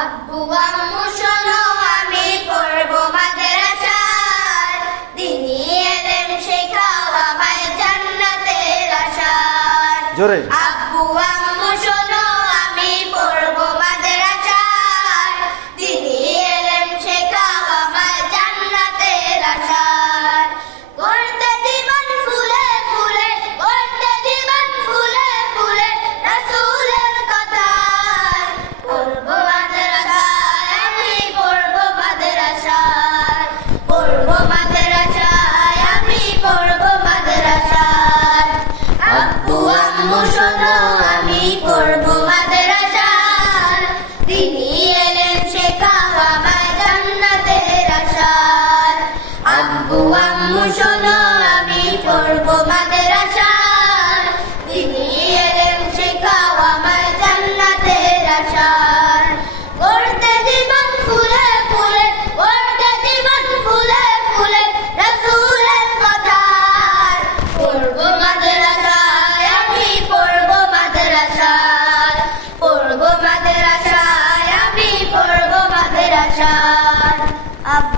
আব্বু আম্মু শোনো আমি পড়বো মাদ্রাসায়, দিনী ইলম শেখাও আমায় জান্নাতের আশায়। জোরে। আব্বু আম্মু শোনো আমি পড়বো মাদ্রাসায়, দিনী ইলম শেখাও আমায় জান্নাতের আশায়। করতে জীবন ফুলে ফুলে, করতে জীবন ফুলে ফুলে রাসূলের কথায়। পড়বো মাদ্রাসায় আমি পড়বো মাদ্রাসায়, পড়বো মাদ্রাসায় আমি পড়বো মাদ্রাসায়। আব্বু আম্মু শোনো আমি পড়বো মাদ্রাসায়, দিনী ইলম শেখাও আমায় জান্নাতের আশায়। আব্বু আম্মু শোনো আমি পড়বো মাদ্রাসায়, দিনী ইলম শেখাও আমায় জান্নাতের আশায়। করতে জীবন ফুলে ফুলে, করতে জীবন ফুলে ফুলে রাসূলের কথায়। পড়বো